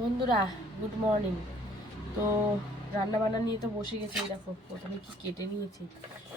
বন্ধুরা good morning তো রান্না বান্না নিয়ে তো বসে গেছি দেখো, প্রথমে কি কেটে নিয়েছি,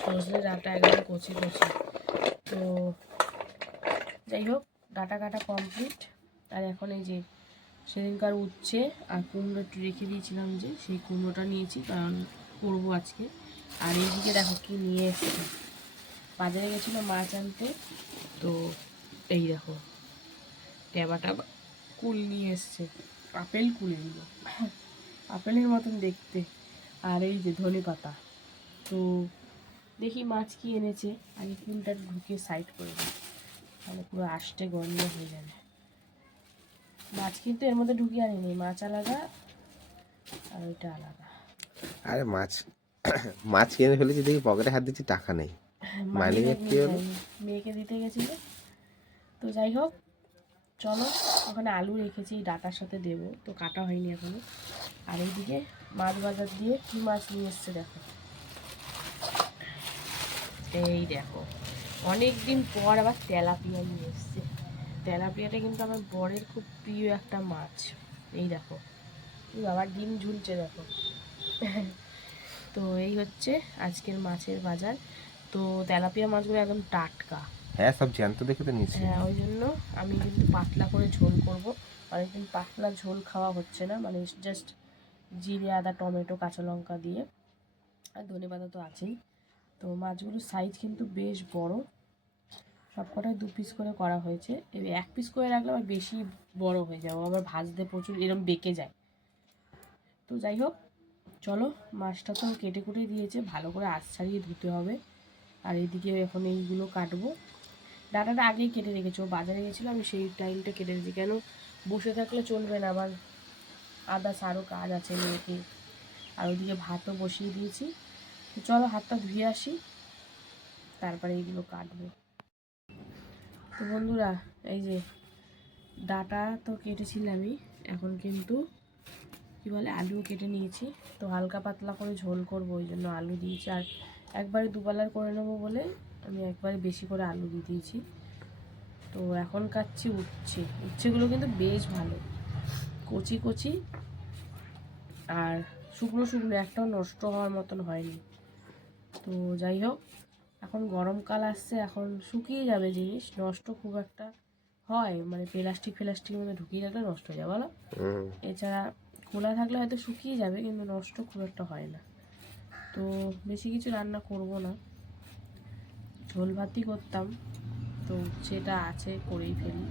সজনে ডাটা একদম কচি কচি। তো যাই হোক, ডাটা কাটা কমপ্লিট আর এখন এই যে সেদিনকার উচ্ছে আর কুমড়ো একটু রেখে দিয়েছিলাম যে, সেই কুমড়োটা নিয়েছি, কারণ করব আজকে। আর এইদিকে দেখো কি নিয়ে এসেছে। বাজারে গেছিল মাছ আনতে, তো এই দেখো, ট্যাবাটা কুল নিয়ে এসছে। আপেল কুল এগুলো আপেলের মতন দেখতে। আর এই যে ধনে পাতা। তো দেখি মাছ কি এনেছে। আমি কুলটা ঢুকে সাইড করে দিই। তাহলে পুরো আষ্টে গন্ধ হয়ে যাবে। মাছ কিন্তু এর মধ্যে ঢুকিয়ে আনিনি। মাছ আলাদা আর ওইটা আলাদা। আরে মাছ মাছ কিনে ফেলেছি দেখি পকেটে হাত দিচ্ছি টাকা নেই। মাইনে মানিব্যাগ কি হলো? মেয়েকে দিতে গেছিল। তো যাই হোক চলো। ওখানে আলু রেখেছি, ডাটার সাথে দেবো, তো কাটা হয়নি এখনও। আর এইদিকে মাছ বাজার দিয়ে কি মাছ নিয়ে এসছে দেখো। এই দেখো অনেক দিন পর আবার তেলাপিয়া নিয়ে এসছে। তেলাপিয়াটা কিন্তু আমার বরের খুব প্রিয় একটা মাছ। এই দেখো আবার ডিম ঝুলছে দেখো। তো এই হচ্ছে আজকের মাছের বাজার। তো তেলাপিয়া মাছগুলো একদম টাটকা। হ্যাঁ সব জ্যান্ত দেখে তো নিচ্ছি হ্যাঁ ওই জন্য আমি কিন্তু পাতলা করে ঝোল করব। অনেকদিন পাতলা ঝোল খাওয়া হচ্ছে না মানে জাস্ট জিরে, আদা, টমেটো, কাঁচা লঙ্কা দিয়ে। আর ধনে পাতা তো আছেই। তো মাছগুলোর সাইজ কিন্তু বেশ বড়। সবকটাই দু পিস করে করা হয়েছে। এবার এক পিস করে রাখলে আবার বেশি বড় হয়ে যাবে। আবার ভাজতে প্রচুর, এরম বেঁকে যায়। তো যাই হোক, চলো মাছটা তো কেটে কুটে দিয়েছে। ভালো করে আশ ছাড়িয়ে ধুতে হবে। আর এইদিকে এখন এইগুলো কাটবো। ডাটাটা আগেই কেটে রেখেছি, ও বাজারে গেছিল, আমি সেই টাইমটা কেটে রেখেছি। কেন? বসে থাকলে চলবে না, আবার আদার্স আরও কাজ আছে মেয়েকে। আর ওইদিকে ভাতও বসিয়ে দিয়েছি। চলো হাতটা ধুয়ে আসি, তারপরে এইগুলো কাটবো। তো বন্ধুরা, এই যে ডাটা তো কেটেছিলামই, এখন কিন্তু কী বলে, আলুও কেটে নিয়েছি। তো হালকা পাতলা করে ঝোল করব, ওই জন্য আলু দিয়েছি। আর একবারে দুবেলার করে নেব বলে আমি একবারে বেশি করে আলু দিয়ে দিয়েছি। তো এখন কাটছি উচ্ছে। উচ্ছেগুলো কিন্তু বেশ ভালো। কচি কচি আর শুকনো শুকনো একটাও নষ্ট হওয়ার মতন হয়নি। তো যাই হোক এখন গরমকাল আসছে এখন শুকিয়ে যাবে জিনিস। নষ্ট খুব একটা হয় মানে প্লাস্টিক ফ্লাস্টিকের মধ্যে ঢুকিয়ে রাখলে নষ্ট হয়ে যাবে বলো? এছাড়া খোলা থাকলে হয়তো শুকিয়ে যাবে কিন্তু নষ্ট খুব একটা হয় না। তো বেশি কিছু রান্না করব না। ঝোল ভাতই করতাম, তো সেটা আছে, করেই ফেলি।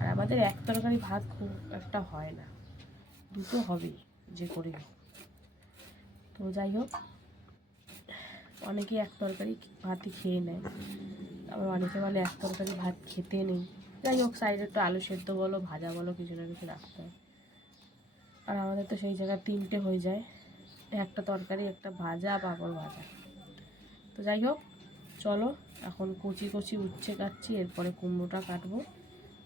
আর আমাদের এক তরকারি ভাত খুব একটা হয় না। দুটো হবেই, যে করি। তো যাই হোক, অনেকে এক তরকারি ভাতই খেয়ে নেয়। আবার অনেকে বলে এক তরকারি ভাত খেতে নেই। যাই হোক সাইডে একটু আলু সেদ্ধ বলো, ভাজা বলো, কিছু না কিছু রাখতে হয়। আর আমাদের তো সেই জায়গায় তিনটে হয়ে যায়। একটা তরকারি, একটা ভাজা পাঁপড় ভাজা। তো যাই হোক, চলো এখন কচি কচি উচ্ছে কাটছি, এরপরে কুমড়োটা কাটবো।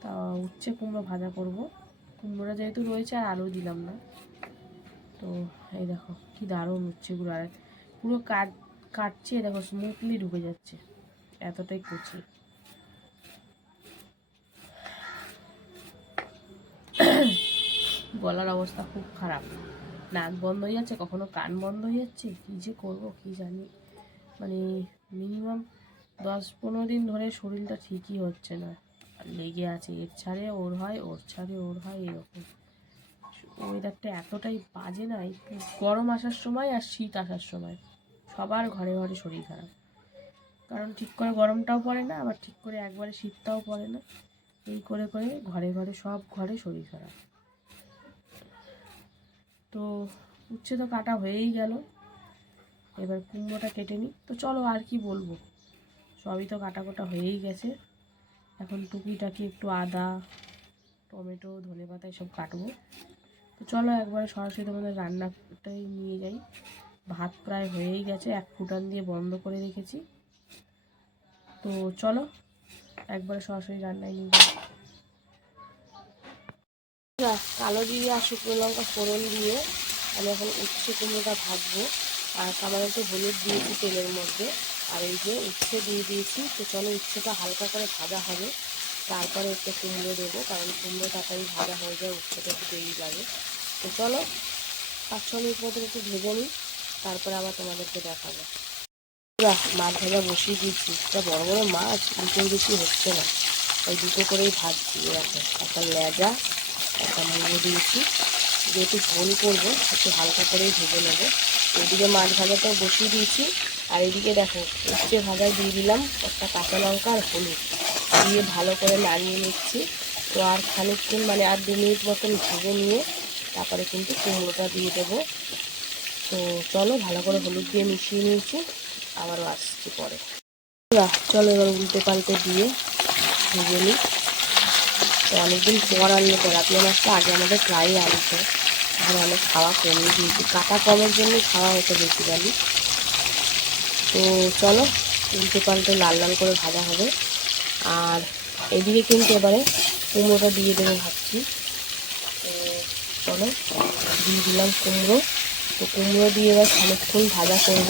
তা উচ্ছে কুমড়ো ভাজা করব। কুমড়োটা যেহেতু রয়েছে আর আলু দিলাম না। তো এই দেখো কি দারুণ উচ্ছেগুলো আর পুরো কাট, কাটছি দেখো স্মুথলি ঢুকে যাচ্ছে। এতটাই কচি। গলার অবস্থা খুব খারাপ। নাক বন্ধ হয়ে যাচ্ছে, কখনো কান বন্ধ হয়ে যাচ্ছে, কী যে করব, কী জানি। মানে মিনিমাম দশ পনেরো দিন ধরে শরীরটা ঠিকই হচ্ছে না। লেগে আছে, এর ছাড়ে ওর হয়, ওর ছাড়ে ওর হয়, এরকম। ওয়েদারটা এতটাই বাজে না গরম আসার সময় আর শীত আসার সময়। সবার ঘরে ঘরে শরীর খারাপ। কারণ ঠিক করে গরমটাও পড়ে না, আবার ঠিক করে একবারে শীতটাও পড়ে না। এই করে করে ঘরে ঘরে সব ঘরে শরীর খারাপ। তো উচ্ছে তো কাটা হয়েই গেল। এবার কুমড়োটা কেটে নিই। তো চলো আর কি বলব? সবই তো কাটা কোটা হয়েই গেছে। এখন টুকিটাকি একটু আদা, টমেটো, ধনে পাতা এসব কাটবো। তো চলো একবারে সরাসরি তোমাদের রান্নাটাই নিয়ে যাই। ভাত প্রায় হয়েই গেছে, এক ফুটান দিয়ে বন্ধ করে রেখেছি। তো চলো একবারে সরাসরি রান্নায় নিয়ে যাই। কালো জিরে আর শুকনো লঙ্কা ফোড়ন দিয়ে আমি এখন উচ্ছে কুমড়োটা ভাজবো। আর সামান্য একটু হলুদ দিয়েছি তেলের মধ্যে। আর এই যে উচ্ছে দিয়ে দিয়েছি, তো চলো উচ্ছেটা হালকা করে ভাজা হবে। তারপরে একটু কুমড়ো দেবো, কারণ কুমড়ো তাড়াতাড়ি ভাজা হয়ে যায়, উচ্ছেটা একটু দেরি লাগে। তো চলো, পাঁচ ছ মিনিট মতন একটু ভেজে নিই, তারপরে আবার তোমাদেরকে দেখাবো। মাছ ভাজা বসিয়ে দিয়েছি। এটা বড় বড় মাছ, দুটো বেশি হচ্ছে না। ওই দুটো করেই ভাজছি, এরকম। একটা লেজা, একটা মুড়ো দিয়েছি। যেহেতু ঝোল করব, একটু হালকা করেই ভেজে নেব। এদিকে মাছ ভাজাটাও বসিয়ে দিয়েছি। আর এদিকে দেখো, উচ্ছে ভাজায় দিয়ে দিলাম একটা কাঁচা লঙ্কা আর হলুদ। দিয়ে ভালো করে নাড়িয়ে নিচ্ছি। তো আর খানিকক্ষণ মানে আর দু মিনিট মতন ভেজে নিয়ে তারপরে কিন্তু কুমড়োটা দিয়ে দেবো। তো চলো ভালো করে হলুদ দিয়ে মিশিয়ে নিয়েছি, আবারও আসছি পরে। চলো এবার উল্টে পাল্টে দিয়ে ভেজে নিই। তো অনেকদিন পর আনলে তেলাপিয়া মাছটা আগে আমাদের প্রায়ই আনতো এখন অনেক খাওয়া কমিয়ে দিয়েছি কাটা কমের জন্যই খাওয়া হতো বেসিক্যালি তো চলো, উল্টে পাল্টে লাল লাল করে ভাজা হবে। আর এদিকে কিন্তু এবারে কুমড়োটা দিয়ে দেবো ভাবছি। তো চলো, দিয়ে দিলাম কুমড়ো। তো কুমড়ো দিয়ে এবার খানিকক্ষণ ভাজা করব।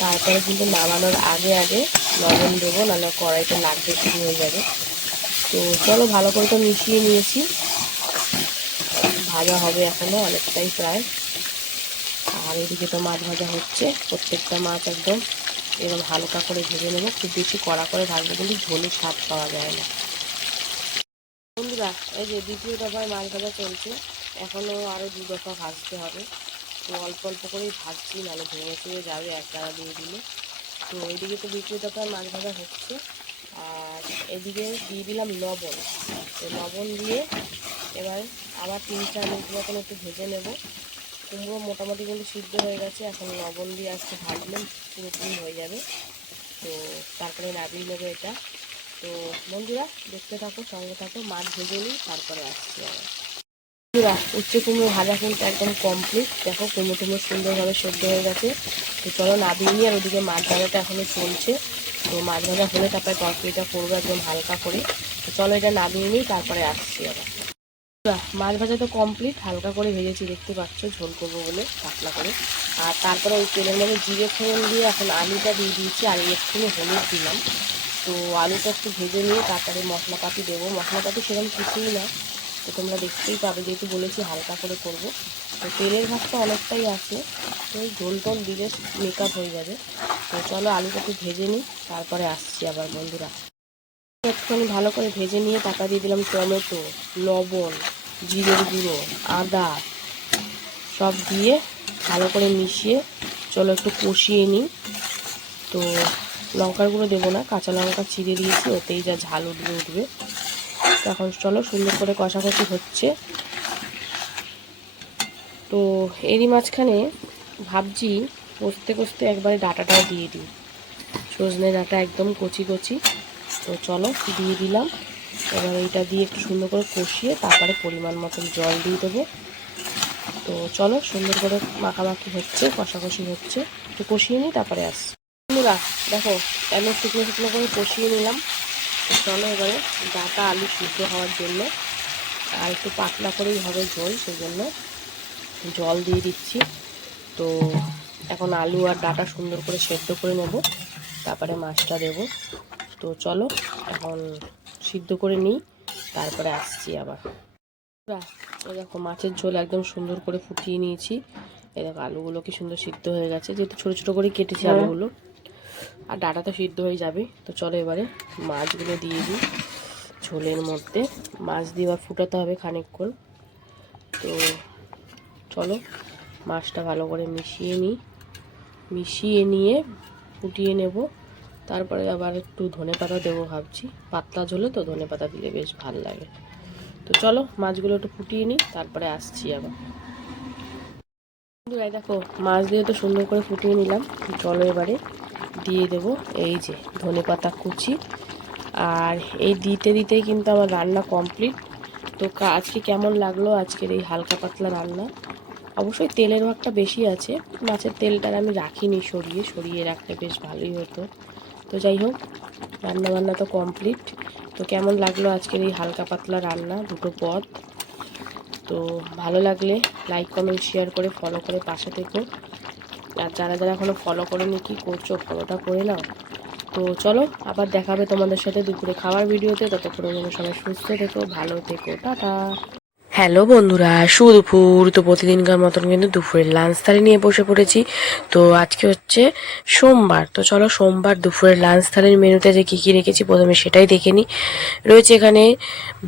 তারপরে কিন্তু নামানোর আগে আগে লবণ দেবো, নাহলে কড়াইতে লাগবে শুরু হয়ে যাবে। তো চলো ভালো করে তো মিশিয়ে নিয়েছি। ভাজা হবে এখনও অনেকটাই প্রায়। আর এদিকে তো মাছ ভাজা হচ্ছে, প্রত্যেকটা মাছ একদম এরকম হালকা করে ভেজে নেব। খুব বেশি কড়া করে ভাজলে কিন্তু ঝোলের স্বাদ পাওয়া যায় না। বন্ধুরা, এই যে দ্বিতীয় দফায় মাছ ভাজা চলছে এখনও আরও দু দফা ভাজতে হবে। তো অল্প অল্প করেই ভাজছি মানে ভেঙে চুয়ে যাবে এক তারা দিয়ে দিলে। তো এইদিকে তো দ্বিতীয় দফায় মাছ ভাজা হচ্ছে। আর এদিকে দিয়ে দিলাম লবণ। তো লবণ দিয়ে এবার আবার তিন চার মিনিট মতন একটু ভেজে নেব। কুমড়ো মোটামুটি কিন্তু সিদ্ধ হয়ে গেছে, এখন লবণ দিয়ে আজকে ভাজলে পুরোপুরি হয়ে যাবে। তো তারপরে নামিয়ে নেব এটা। তো বন্ধুরা, দেখতে থাকো, সঙ্গে থাকো, মাছ ভেজে নিই, তারপরে আসছি বন্ধুরা উচ্চ কুমড়ো ভাজা কিন্তু একদম কমপ্লিট দেখো, কুমড়ো টুমড়ো সুন্দরভাবে সেদ্ধ হয়ে গেছে। তো চলো নামিয়ে নিই, আর ওদিকে মাছ ভাজাটা এখনও চলছে। তো মাছ ভাজা হলে তারপরে তরকারিটা করব একদম হালকা করে। তো চলো এটা নামিয়ে নিই, তারপরে আসছি আবার। বাহ, মাছ ভাজা তো কমপ্লিট হালকা করে ভেজেছি দেখতে পাচ্ছ ঝোল করব বলে পাতলা করে। আর তারপরে ওই তেলের মধ্যে জিরে ফোড়ন দিয়ে এখন আলুটা দিয়ে দিয়েছি আর একটুখানি হলুদ দিলাম। তো আলুটা একটু ভেজে নিয়ে তারপরে মশলাপাতি দেবো। মশলাপাতি সেরকম কিছুই না তো তোমরা দেখতেই পাবে যেহেতু বলেছি হালকা করে করব। তো তেলের ভাতটা অনেকটাই আছে তো ওই ঝোল টোল দিলে মেকআপ হয়ে যাবে। তো চলো আলুটা একটু ভেজে নিই তারপরে আসছি আবার বন্ধুরা। একটুখানি ভালো করে ভেজে নিয়ে টাকা দিয়ে দিলাম টমেটো লবণ জিরের গুঁড়ো, আদা, সব দিয়ে ভালো করে মিশিয়ে চলো একটু কষিয়ে নিই। তো লঙ্কার গুঁড়ো দেবো না, কাঁচা লঙ্কা চিড়ে দিয়েছি, ওতেই যা ঝাল উঠবে উঠবে। এখন চলো সুন্দর করে কষাকষি হচ্ছে। তো এরই মাঝখানে ভাবছি কষতে কষতে একবারে ডাটাটাও দিয়ে দিই। সজনে ডাটা একদম কচি কচি। তো চলো দিয়ে দিলাম। এবার এইটা দিয়ে একটু সুন্দর করে কষিয়ে তারপরে পরিমাণ মতন জল দিয়ে দেবো। তো চলো সুন্দর করে মাখামাখি হচ্ছে, কষাকষি হচ্ছে। একটু কষিয়ে নিই, তারপরে আসছি। বন্ধুরা, দেখো, এমন শুকনো শুকনো করে কষিয়ে নিলাম। চলো এবারে ডাটা আলু সিদ্ধ হওয়ার জন্য, আর একটু পাতলা করেই হবে ঝোল সেই জন্য জল দিয়ে দিচ্ছি। তো এখন আলু আর ডাটা সুন্দর করে সেদ্ধ করে নেব, তারপরে মাছটা দেব। তো চলো, এখন সিদ্ধ করে নিই তারপরে আসছি আবার। এই দেখো মাছের ঝোল একদম সুন্দর করে ফুটিয়ে নিয়েছি। এই দেখো আলুগুলো কি সুন্দর সিদ্ধ হয়ে গেছে যেহেতু ছোটো ছোটো করে কেটেছি আলুগুলো। আর ডাটা তো সিদ্ধ হয়ে যাবে তো চলো এবারে মাছগুলো দিয়ে দিই ঝোলের মধ্যে। মাছ দিয়ে আবার ফুটাতে হবে খানিকক্ষণ। তো চলো মাছটা ভালো করে মিশিয়ে নিই। মিশিয়ে নিয়ে ফুটিয়ে নেব। তারপরে আবার একটু ধনে পাতা দেবো ভাবছি। পাতলা ঝোলে তো ধনে পাতা দিলে বেশ ভালো লাগে। তো চলো মাছগুলো একটু ফুটিয়ে নিই তারপরে আসছি আবার। বন্ধুরা, দেখো মাছ দিয়ে তো সুন্দর করে ফুটিয়ে নিলাম। চলো এবারে দিয়ে দেব এই যে ধনে পাতা কুচি। আর এই দিতে দিতেই কিন্তু আমার রান্না কমপ্লিট। তো আজকে কেমন লাগল আজকের এই হালকা পাতলা রান্না? অবশ্যই তেলের ভাগটা বেশি আছে। মাছের তেলটা আমি রাখিনি সরিয়ে সরিয়ে রাখলে বেশ ভালোই হতো। তো যাই হোক রান্না বান্না তো কমপ্লিট তো কেমন লাগল আজকের এই হালকা পাতলা রান্না, দুটো পদ? তো ভালো লাগলে লাইক কমেন্ট শেয়ার করে ফলো করে পাশে থেকো। আর যারা যারা এখনও ফলো করেনি, কী করছ, ফলোটা করে নাও। তো চলো, আবার দেখাবে তোমাদের সাথে দুপুরে খাওয়ার ভিডিওতে ততক্ষণের জন্য সবাই সুস্থ থেকো, ভালো থেকো, টাটা। হ্যালো বন্ধুরা শুভ দুপুর তো প্রতিদিনকার মতন কিন্তু দুপুরের লাঞ্চ থালি নিয়ে বসে পড়েছি। তো আজকে হচ্ছে সোমবার। তো চলো সোমবার দুপুরের লাঞ্চ থালির মেনুতে যে কী কী রেখেছি, প্রথমে সেটাই দেখে নিই। রয়েছে এখানে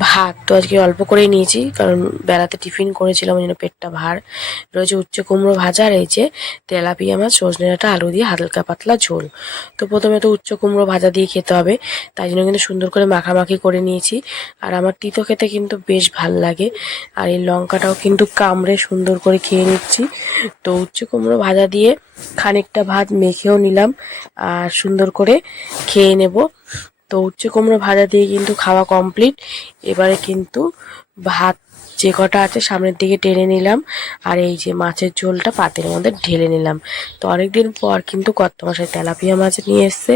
ভাত। তো আজকে অল্প করেই নিয়েছি, কারণ বেলাতে টিফিন করেছিলাম, ওই জন্য পেটটা ভার। রয়েছে উচ্চ কুমড়ো ভাজা, রয়েছে তেলাপিয়া মাছ, সজনে ডাঁটা, আলু দিয়ে হালকা পাতলা ঝোল। তো প্রথমে তো উচ্চ কুমড়ো ভাজা দিয়ে খেতে হবে, তাই জন্য কিন্তু সুন্দর করে মাখামাখি করে নিয়েছি। আর আমার তিতো খেতে কিন্তু বেশ ভালো লাগে। আর এই লঙ্কাটাও কিন্তু কামড়ে সুন্দর করে খেয়ে নিচ্ছি। তো উচ্চ কুমড়ো ভাজা দিয়ে খানিকটা ভাত মেখেও নিলাম আর সুন্দর করে খেয়ে নেব। তো উচ্চ কুমড়ো ভাজা দিয়ে কিন্তু খাওয়া কমপ্লিট। এবারে কিন্তু ভাত যে কটা আছে সামনের দিকে টেনে নিলাম আর এই যে মাছের ঝোলটা পাতের মধ্যে ঢেলে নিলাম। তো অনেকদিন পর কিন্তু কত মাসে তেলাপিয়া মাছ নিয়ে এসছে।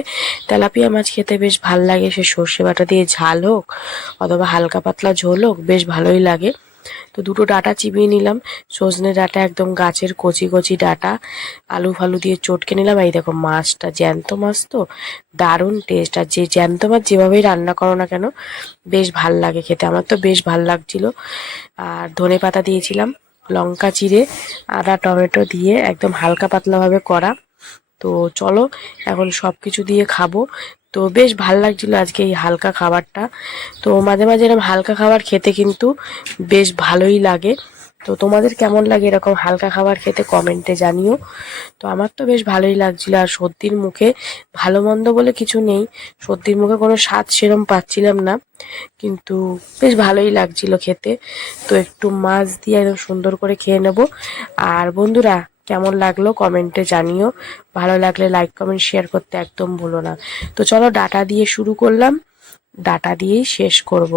তেলাপিয়া মাছ খেতে বেশ ভালো লাগে, সে সর্ষে বাটা দিয়ে ঝাল হোক অথবা হালকা পাতলা ঝোল হোক, বেশ ভালোই লাগে। তো দুটো ডাটা চিবিয়ে নিলাম। সজনে ডাটা একদম গাছের কচি কচি ডাটা। আলু ফালু দিয়ে চটকে নিলাম। এই দেখো মাছটা জ্যান্ত মাছ তো। দারুণ টেস্ট আর যে জ্যান্ত মাছ যেভাবেই রান্না করো না কেন, বেশ ভালো লাগে খেতে। আমার তো বেশ ভালো লাগছিল। আর ধনে পাতা দিয়েছিলাম, লঙ্কা চিড়ে, আদা, টমেটো দিয়ে একদম হালকা পাতলাভাবে করা। তো চলো, এখন সব কিছু দিয়ে খাব। তো বেশ ভালো লাগছিল আজকে এই হালকা খাবারটা। তো মাঝে মাঝে এরকম হালকা খাবার খেতে কিন্তু বেশ ভালোই লাগে। তো তোমাদের কেমন লাগে এরকম হালকা খাবার খেতে কমেন্টে জানিও। তো আমার তো বেশ ভালোই লাগছিল আর সর্দির মুখে ভালো মন্দ বলে কিছু নেই। সর্দির মুখে কোনো স্বাদ সেরম পাচ্ছিলাম না। কিন্তু বেশ ভালোই লাগছিল খেতে। তো একটু মাছ দিয়ে একদম সুন্দর করে খেয়ে নেব। আর বন্ধুরা কেমন লাগল কমেন্টে জানিও। ভালো লাগলে লাইক, কমেন্ট, শেয়ার করতে একদম ভুলো না। তো চলো ডাটা দিয়ে শুরু করলাম। ডাটা দিয়েই শেষ করব।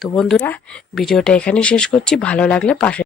তো বন্ধুরা, ভিডিওটা এখানে শেষ করছি। ভালো লাগলে পাশে